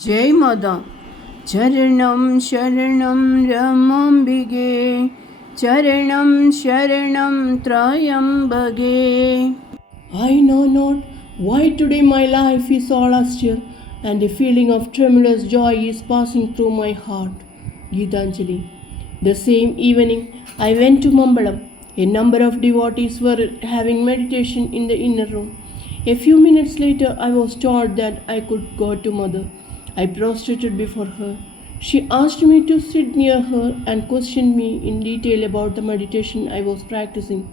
Jai Mother. Charanam Sharanam Ramambige, Charanam Sharanam Trayambage. I know not why today my life is all austere and a feeling of tremulous joy is passing through my heart. Gitanjali. The same evening, I went to Mambalam. A number of devotees were having meditation in the inner room. A few minutes later, I was told that I could go to Mother. I prostrated before her. She asked me to sit near her and questioned me in detail about the meditation I was practicing.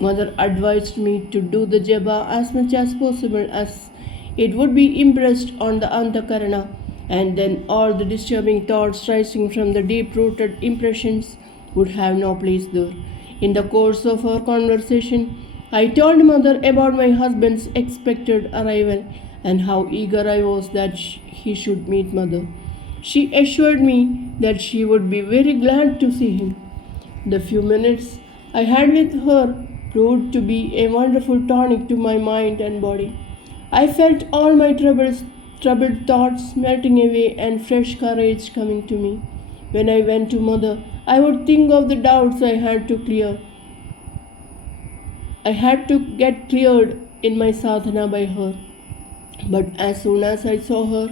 Mother advised me to do the japa as much as possible as it would be impressed on the antakarana, and then all the disturbing thoughts rising from the deep-rooted impressions would have no place there. In the course of our conversation, I told Mother about my husband's expected arrival and how eager I was that he should meet Mother. She assured me that she would be very glad to see him. The few minutes I had with her proved to be a wonderful tonic to my mind and body. I felt all my troubled thoughts melting away and fresh courage coming to me. When I went to Mother, I would think of the doubts I had to get cleared in my sadhana by her. But as soon as I saw her,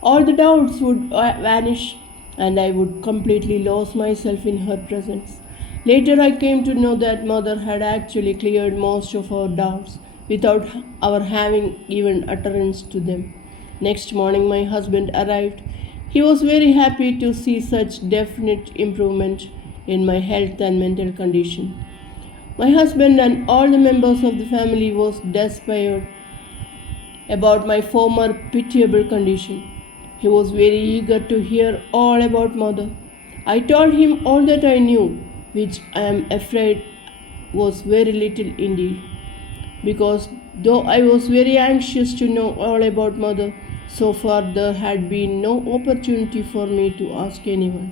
all the doubts would vanish and I would completely lose myself in her presence. Later I came to know that Mother had actually cleared most of our doubts without our having given utterance to them. Next morning my husband arrived. He was very happy to see such definite improvement in my health and mental condition. My husband and all the members of the family was despaired about my former pitiable condition. He was very eager to hear all about Mother. I told him all that I knew, which I am afraid was very little indeed, because though I was very anxious to know all about Mother, so far there had been no opportunity for me to ask anyone.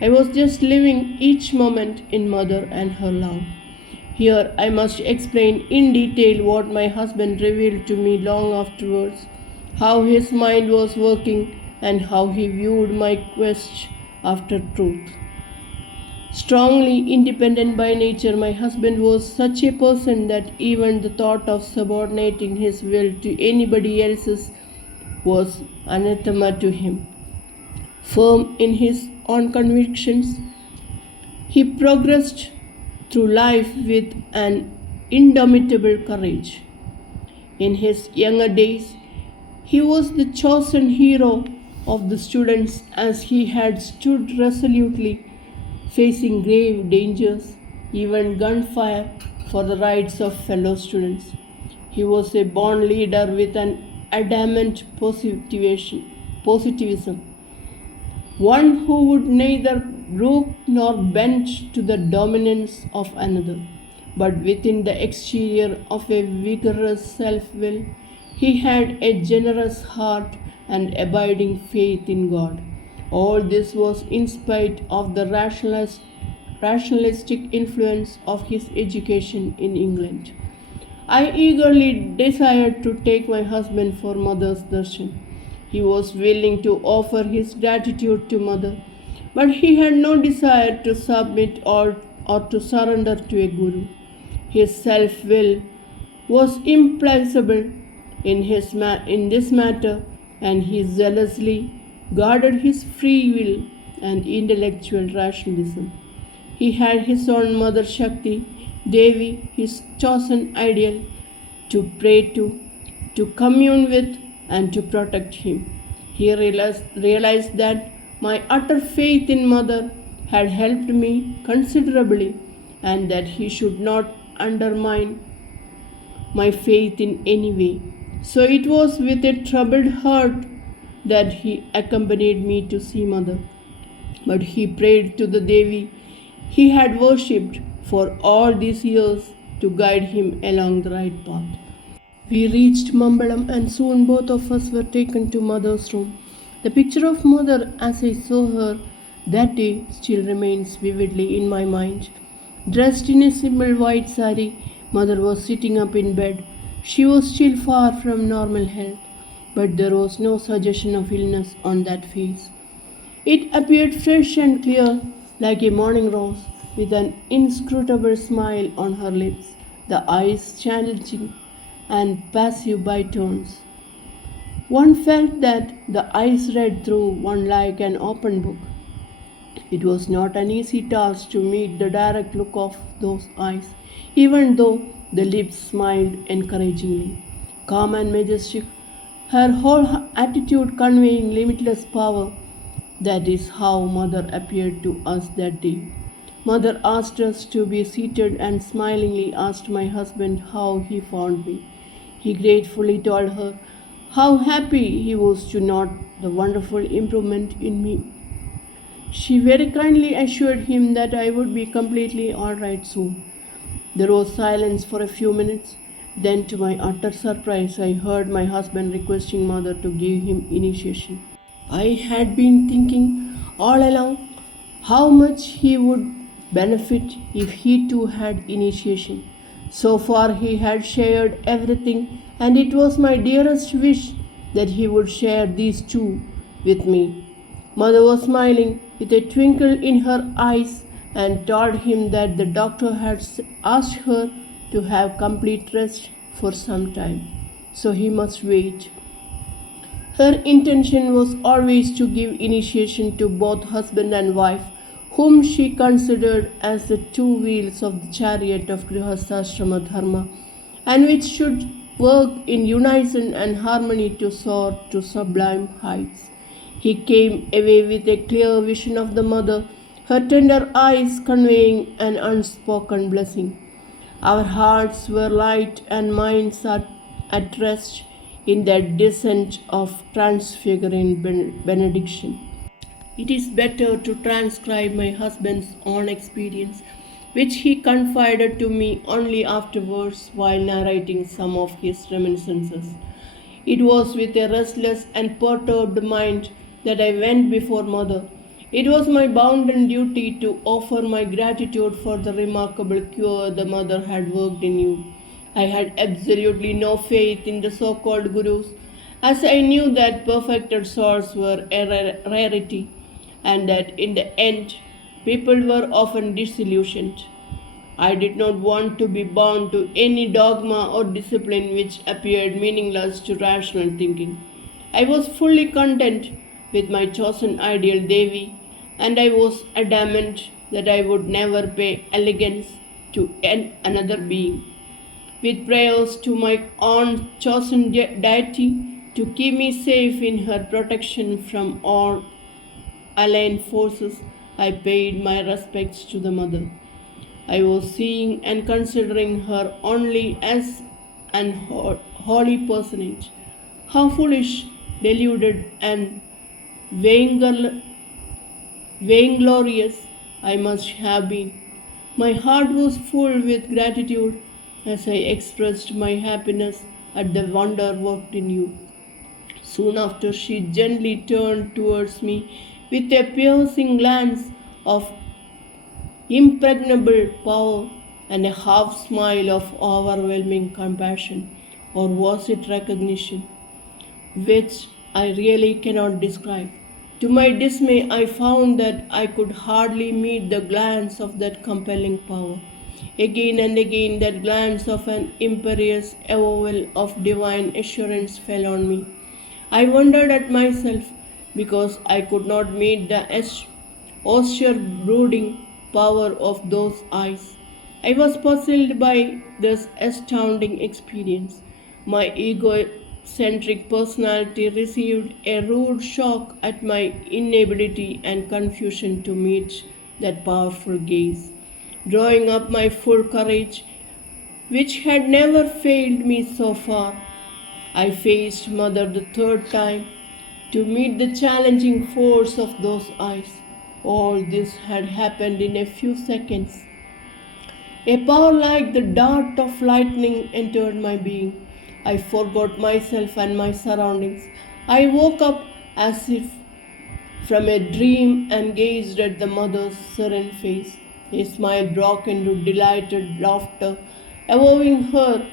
I was just living each moment in Mother and her love. Here I must explain in detail what my husband revealed to me long afterwards, how his mind was working and how he viewed my quest after truth. Strongly independent by nature, my husband was such a person that even the thought of subordinating his will to anybody else's was anathema to him. Firm in his own convictions, he progressed through life with an indomitable courage. In his younger days, he was the chosen hero of the students as he had stood resolutely facing grave dangers, even gunfire, for the rights of fellow students. He was a born leader with an adamant positivism, one who would neither brook nor bend to the dominance of another, but within the exterior of a vigorous self-will, he had a generous heart and abiding faith in God. All this was in spite of the rationalistic influence of his education in England. I eagerly desired to take my husband for Mother's darshan. He was willing to offer his gratitude to Mother, but he had no desire to submit or to surrender to a guru. His self-will was implacable in this matter, and he zealously guarded his free will and intellectual rationalism. He had his own Mother Shakti, Devi, his chosen ideal, to pray to commune with, and to protect him. He realized that my utter faith in Mother had helped me considerably, and that he should not undermine my faith in any way. So it was with a troubled heart that he accompanied me to see Mother. But he prayed to the Devi he had worshipped for all these years to guide him along the right path. We reached Mambalam and soon both of us were taken to Mother's room. The picture of Mother as I saw her that day still remains vividly in my mind. Dressed in a simple white sari, Mother was sitting up in bed. She was still far from normal health, but there was no suggestion of illness on that face. It appeared fresh and clear, like a morning rose, with an inscrutable smile on her lips, the eyes challenging and passive by turns. One felt that the eyes read through one like an open book. It was not an easy task to meet the direct look of those eyes, even though the lips smiled encouragingly. Calm and majestic, her whole attitude conveying limitless power. That is how Mother appeared to us that day. Mother asked us to be seated and smilingly asked my husband how he found me. He gratefully told her how happy he was to note the wonderful improvement in me. She very kindly assured him that I would be completely all right soon. There was silence for a few minutes. Then, to my utter surprise, I heard my husband requesting Mother to give him initiation. I had been thinking all along how much he would benefit if he too had initiation. So far, he had shared everything, and it was my dearest wish that he would share these too with me. Mother was smiling with a twinkle in her eyes and told him that the doctor had asked her to have complete rest for some time, so he must wait. Her intention was always to give initiation to both husband and wife, whom she considered as the two wheels of the chariot of Grihasthashrama Dharma, and which should work in unison and harmony to soar to sublime heights. He came away with a clear vision of the mother, her tender eyes conveying an unspoken blessing. Our hearts were light and minds at rest in that descent of transfiguring benediction. It is better to transcribe my husband's own experience, which he confided to me only afterwards while narrating some of his reminiscences. It was with a restless and perturbed mind that I went before Mother. It was my bounden duty to offer my gratitude for the remarkable cure the Mother had worked in you. I had absolutely no faith in the so-called gurus, as I knew that perfected souls were a rarity, and that in the end, people were often disillusioned. I did not want to be bound to any dogma or discipline which appeared meaningless to rational thinking. I was fully content with my chosen ideal Devi, and I was adamant that I would never pay allegiance to another being. With prayers to my own chosen deity to keep me safe in her protection from all aligned forces, I paid my respects to the Mother. I was seeing and considering her only as an holy personage. How foolish, deluded, and vainglorious I must have been. My heart was full with gratitude as I expressed my happiness at the wonder worked in you. Soon after, she gently turned towards me with a piercing glance of impregnable power and a half smile of overwhelming compassion, or was it recognition, which I really cannot describe. To my dismay, I found that I could hardly meet the glance of that compelling power. Again and again, that glance of an imperious avowal of divine assurance fell on me. I wondered at myself because I could not meet the austere brooding power of those eyes. I was puzzled by this astounding experience. My egocentric personality received a rude shock at my inability and confusion to meet that powerful gaze. Drawing up my full courage, which had never failed me so far, I faced Mother the third time to meet the challenging force of those eyes. All this had happened in a few seconds. A power like the dart of lightning entered my being. I forgot myself and my surroundings. I woke up as if from a dream and gazed at the Mother's serene face. A smile broke into delighted laughter, avowing her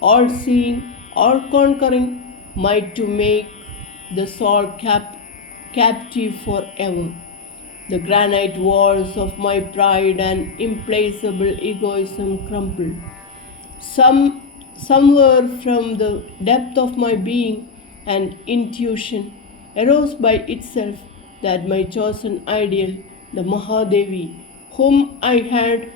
all-seeing, all-conquering might to make the soul captive forever. The granite walls of my pride and implacable egoism crumbled. Somewhere from the depth of my being, an intuition arose by itself that my chosen ideal, the Maha Devi, whom I had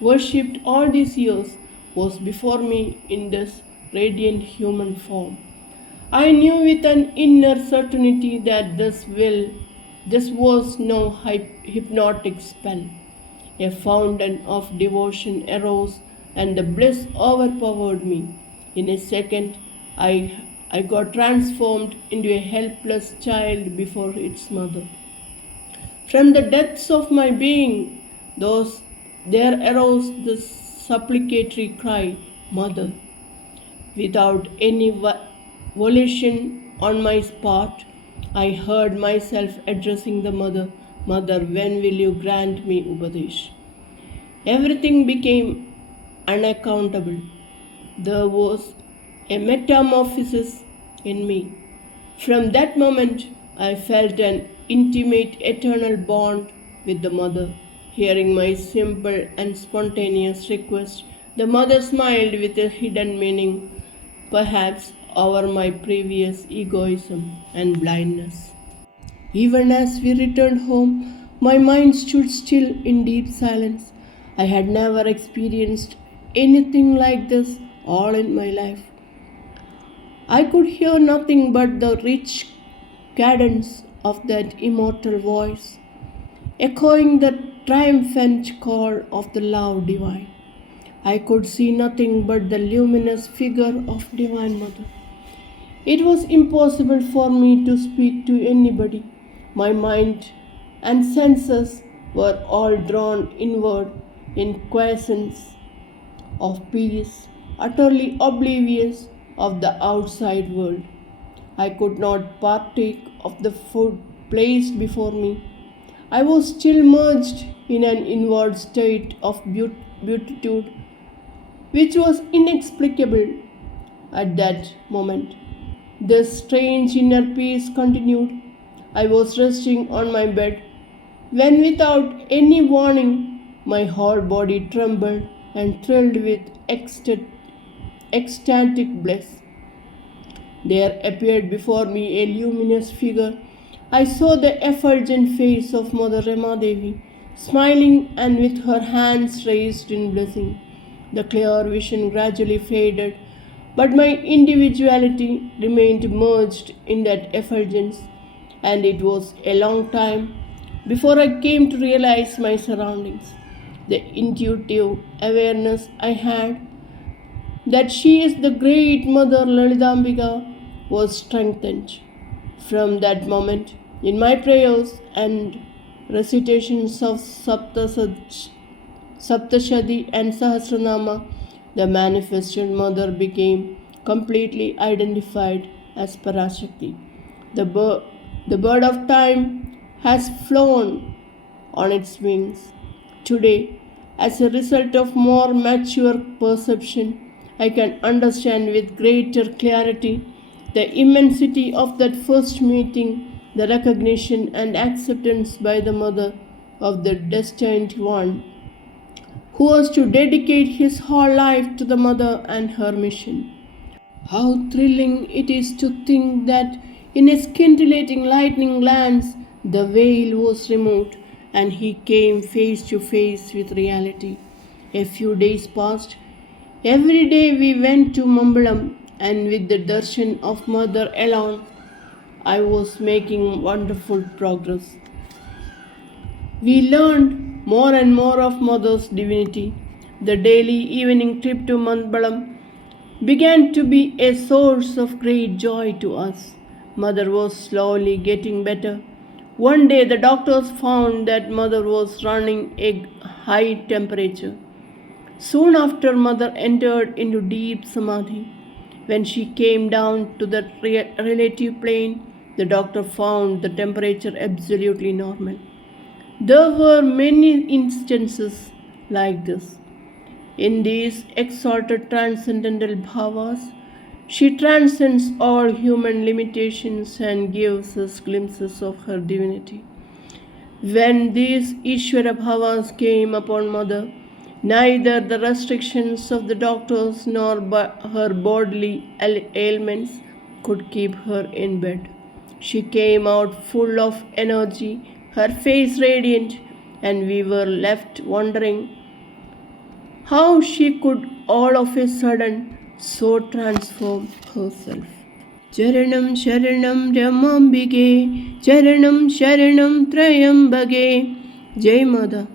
worshipped all these years, was before me in this radiant human form. I knew with an inner certainty that this was no hypnotic spell. A fountain of devotion arose and the bliss overpowered me. In a second, I got transformed into a helpless child before its mother. From the depths of my being, there arose the supplicatory cry, Mother. Without any volition on my part, I heard myself addressing the mother, Mother, when will you grant me Upadesh? Everything became unaccountable. There was a metamorphosis in me. From that moment, I felt an intimate eternal bond with the mother. Hearing my simple and spontaneous request, the mother smiled with a hidden meaning, perhaps over my previous egoism and blindness. Even as we returned home, my mind stood still in deep silence. I had never experienced anything like this all in my life. I could hear nothing but the rich cadence of that immortal voice, echoing the triumphant call of the love divine. I could see nothing but the luminous figure of Divine Mother. It was impossible for me to speak to anybody. My mind and senses were all drawn inward in quiescence of peace, utterly oblivious of the outside world. I could not partake of the food placed before me. I was still merged in an inward state of beatitude, which was inexplicable at that moment. This strange inner peace continued. I was resting on my bed when, without any warning, my whole body trembled and thrilled with ecstatic bliss. There appeared before me a luminous figure. I saw the effulgent face of Mother Rama Devi, smiling and with her hands raised in blessing. The clear vision gradually faded, but my individuality remained merged in that effulgence, and it was a long time before I came to realize my surroundings. The intuitive awareness I had that she is the great Mother Lalitambika was strengthened. From that moment, in my prayers and recitations of Saptashadi and Sahasranama, the manifested Mother became completely identified as Parashakti. The bird of time has flown on its wings. Today, as a result of more mature perception, I can understand with greater clarity the immensity of that first meeting, the recognition and acceptance by the mother of the destined one, who was to dedicate his whole life to the mother and her mission. How thrilling it is to think that in a scintillating lightning glance the veil was removed and he came face to face with reality. A few days passed. Every day we went to Mambalam, and with the darshan of Mother alone, I was making wonderful progress. We learned more and more of Mother's divinity. The daily evening trip to Mambalam began to be a source of great joy to us. Mother was slowly getting better. One day the doctors found that Mother was running a high temperature. Soon after, Mother entered into deep samadhi. When she came down to the relative plane, the doctor found the temperature absolutely normal. There were many instances like this. In these exalted transcendental bhavas, She transcends all human limitations and gives us glimpses of her divinity. When these Ishvara Bhavas came upon Mother, neither the restrictions of the doctors nor her bodily ailments could keep her in bed. She came out full of energy, her face radiant, and we were left wondering how she could all of a sudden so transform herself. Charanam Sharanam Ramambige, Charanam Sharanam Trayambage. Jai Mother.